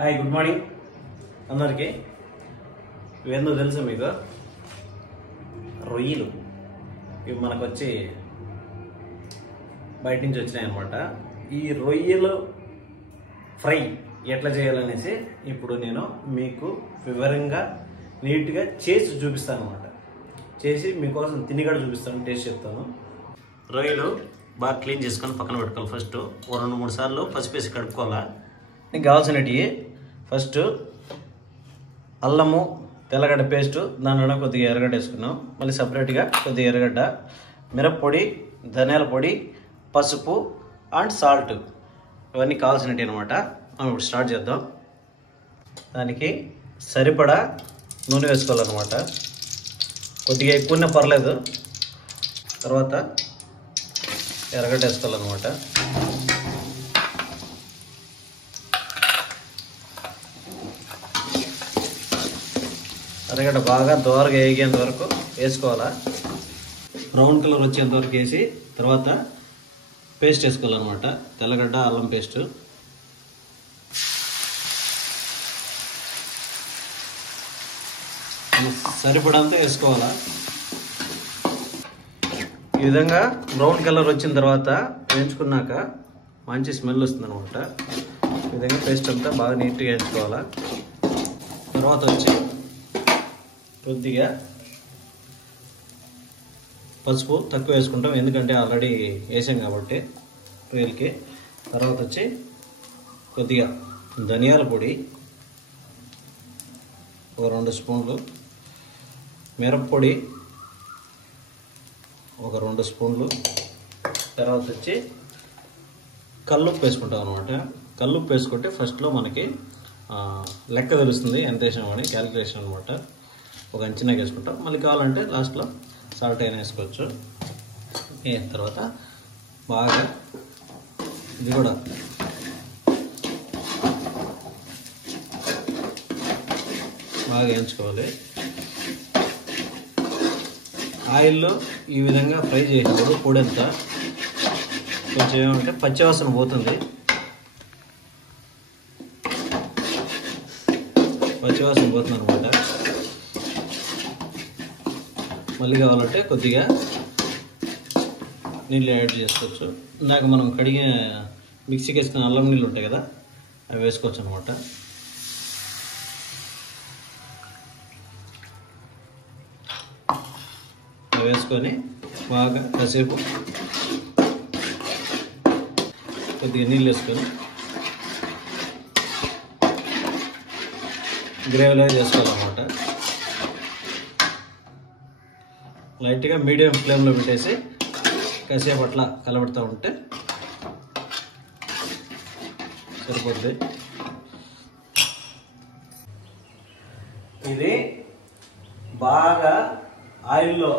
Hi good morning అందరికీ. ఇవేందో తెలుసా మీకు? రొయ్యలు. ఇవి మనకు వచ్చి బయట నుంచి వచ్చినాయి అన్నమాట. ఈ రొయ్యలు ఫ్రై ఎట్లా చేయాలనేసి ఇప్పుడు నేను మీకు వివరంగా నీట్గా చేసి చూపిస్తాను అన్నమాట. చేసి మీకోసం తిని కూడా చూపిస్తాను, టేస్ట్ చెప్తాను. రొయ్యలు బాగా క్లీన్ చేసుకొని పక్కన పెట్టుకోవాలి. ఫస్ట్ 2-3 సార్లు పసిపేసి కడుక్కోవాలా. నీకు కావాల్సినవి ఫస్ట్ అల్లము, తెల్లగడ్డ పేస్టు, దానిలో కొద్దిగా ఎర్రగడ్డ వేసుకున్నాం. మళ్ళీ సపరేట్గా కొద్దిగా ఎర్రగడ్డ, మిరప్పొడి, ధనియాల పొడి, పసుపు అండ్ సాల్ట్, ఇవన్నీ కావాల్సినవి అనమాట. మనం ఇప్పుడు స్టార్ట్ చేద్దాం. దానికి సరిపడా నూనె వేసుకోవాలన్నమాట. కొద్దిగా ఎక్కువనే పర్లేదు. తర్వాత ఎర్రగడ్డ వేసుకోవాలన్నమాట. ఎర్రగడ్డ బాగా దోరగా వేగేంత వరకు వేసుకోవాలా. బ్రౌన్ కలర్ వచ్చేంత వరకు వేసి తర్వాత పేస్ట్ వేసుకోవాలన్నమాట. తెల్లగడ్డ అల్లం పేస్ట్. సరిపడంతా వేసుకోవాలా. ఈ విధంగా బ్రౌన్ కలర్ వచ్చిన తర్వాత వేయించుకున్నాక మంచి స్మెల్ వస్తుంది అనమాట. ఈ విధంగా పేస్ట్ అంతా బాగా నీట్గా వేయించుకోవాలా. తర్వాత వచ్చి కొద్దిగా పసుపు తక్కువ వేసుకుంటాం, ఎందుకంటే ఆల్రెడీ వేసాం కాబట్టి రొయ్యలకి. తర్వాత వచ్చి కొద్దిగా ధనియాల పొడి, ఒక 2 స్పూన్లు, మిరప్పొడి ఒక 2 స్పూన్లు. తర్వాత వచ్చి కల్లుప్పు వేసుకుంటాం అనమాట. కల్లుప్పు వేసుకుంటే ఫస్ట్లో మనకి లెక్క తెలుస్తుంది ఎంత వేసామని, క్యాలిక్యులేషన్ అనమాట. ఒక అంచనాకి వేసుకుంటాం. మళ్ళీ కావాలంటే లాస్ట్లో సాల్ట్ అయినా వేసుకోవచ్చు. తర్వాత బాగా ఇది కూడా బాగా వేయించుకోవాలి. ఆయిల్లో ఈ విధంగా ఫ్రై చేసినప్పుడు పొడి అంతా కొంచెం ఏమంటే పచ్చివాసన పోతుంది. పచ్చివాసన పోతుంది అనమాట. మళ్ళీ కావాలంటే కొద్దిగా నీళ్ళు యాడ్ చేసుకోవచ్చు. ఇందాక మనం కడిగే మిక్సీకి వేసుకున్న అల్లం నీళ్ళు ఉంటాయి కదా, అవి వేసుకోవచ్చు అనమాట. అవి వేసుకొని బాగా కాసేపు కొద్దిగా నీళ్ళు వేసుకొని గ్రేవీలో చేసుకోవాలన్నమాట. లైట్గా మీడియం ఫ్లేమ్లో పెట్టేసి కాసేపు అట్లా కలబెడతా ఉంటే సరిపోతుంది. ఇది బాగా ఆయిల్లో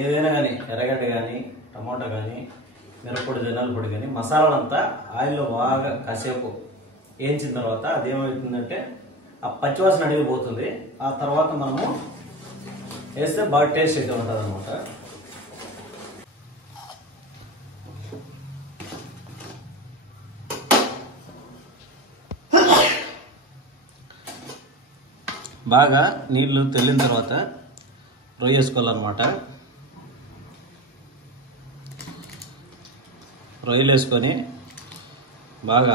ఏదైనా కానీ, ఎర్రగడ్డ కానీ, టమాటా కానీ, మిరప్పొడి, ధనియాల పొడి కానీ, మసాలాలంతా ఆయిల్లో బాగా కాసేపు వేయించిన తర్వాత అదేమవుతుందంటే ఆ పచ్చివాసన అనేది పోతుంది. ఆ తర్వాత మనము వేస్తే బాగా టేస్ట్ అయితే ఉంటుంది అనమాట. బాగా నీళ్లు తెల్లిన తర్వాత రొయ్య వేసుకోవాలన్నమాట. రొయ్యలు వేసుకొని బాగా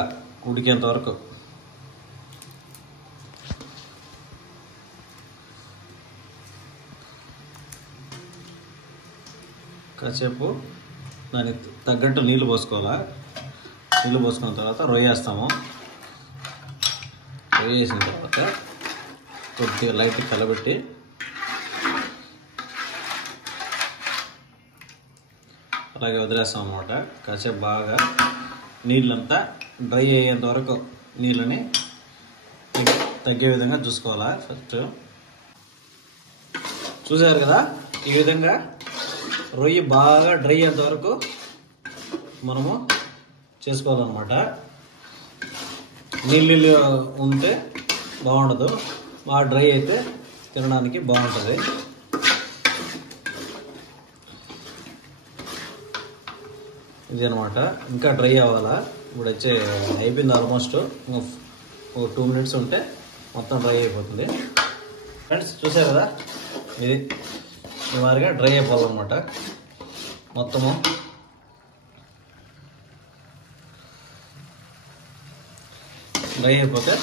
ఉడికేంత వరకు కాసేపు దానికి తగ్గట్టు నీళ్ళు పోసుకోవాలా. నీళ్ళు పోసుకున్న తర్వాత రొయ్య వేస్తాము. రొయ్య వేసిన తర్వాత కొద్దిగా లైట్ కలబెట్టి అలాగే వదిలేస్తాం అన్నమాట. కాసేపు బాగా నీళ్ళంతా డ్రై అయ్యేంత వరకు నీళ్ళని తగ్గే విధంగా చూసుకోవాలా. ఫస్ట్ చూసారు కదా, ఈ విధంగా రొయ్య బాగా డ్రై అయ్యేంత వరకు మనము చేసుకోవాలన్నమాట. నీళ్ళు ఉంటే బాగుండదు, బాగా డ్రై అయితే తినడానికి బాగుంటుంది. ఇది అనమాట. ఇంకా డ్రై అవ్వాలా. ఇప్పుడు వచ్చే అయిపోయింది ఆల్మోస్ట్. ఒక 2 minutes ఉంటే మొత్తం డ్రై అయిపోతుంది. ఫ్రెండ్స్ చూసారు కదా, ఇది ఈ మాదిరిగా డ్రై అయిపోవాలన్నమాట. మొత్తము డ్రై అయిపోతే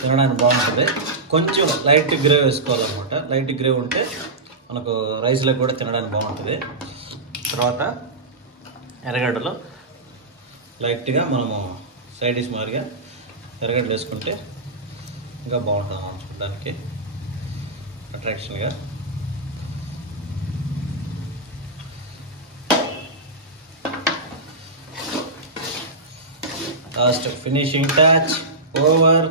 తినడానికి బాగుంటుంది. కొంచెం లైట్ గ్రేవ్ వేసుకోవాలన్నమాట. లైట్ గ్రేవ్ ఉంటే మనకు రైస్లో కూడా తినడానికి బాగుంటుంది. తర్వాత ఎర్రగడ్డలు లైట్గా మనము సైడ్ డిష్ మాదిరిగా ఎర్రగడ్డలు వేసుకుంటే ఇంకా బాగుంటుంది మనం చూడడానికి అట్రాక్షన్గా. Last finishing touch over.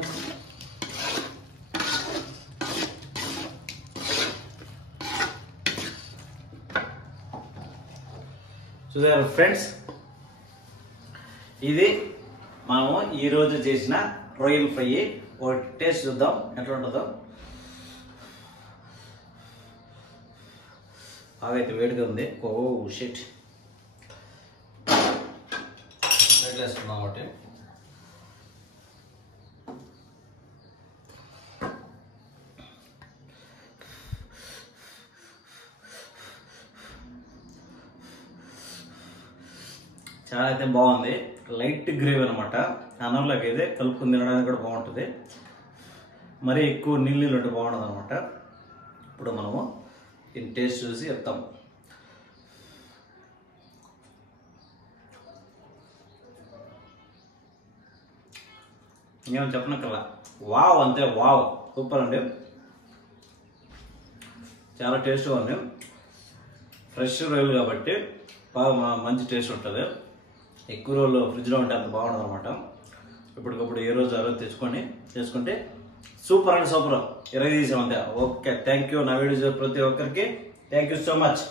చూసారు ఫ్రెండ్స్, ఇది మనము ఈరోజు చేసిన రొయ్యల ఫ్రై. ఒక టేస్ట్ చూద్దాం ఎట్లా ఉంటుందో. బాగైతే వేడిగా ఉంది. ఓ షిట్, వేసుకుందాం ఒకటి. చాలా అయితే బాగుంది. లైట్ గ్రేవీ అనమాట. అన్నంలోకి అయితే కలుపుకుని తినడానికి కూడా బాగుంటుంది. మరీ ఎక్కువ నీళ్ళు ఉంటే బాగుంటుంది అనమాట. ఇప్పుడు మనము దీని టేస్ట్ చూసి చెప్తాం. ఏమో చెప్పనక్కర్లా, వావ్ అంతే, వావ్ సూపర్ అండి. చాలా టేస్ట్గా ఉంది. ఫ్రెష్ రొయ్యలు కాబట్టి బాగా మంచి టేస్ట్ ఉంటుంది. ఎక్కువ రోజులు ఫ్రిడ్జ్లో ఉంటే అంత బాగుండదు అనమాట. ఇప్పటికప్పుడు ఏ రోజు ఆ రోజు చేసుకుంటే సూపర్ అండి, సూపర్. 20 తీసాం అంతే. Okay, thank you. నా వీడియో ప్రతి ఒక్కరికి థ్యాంక్ యూ సో మచ్.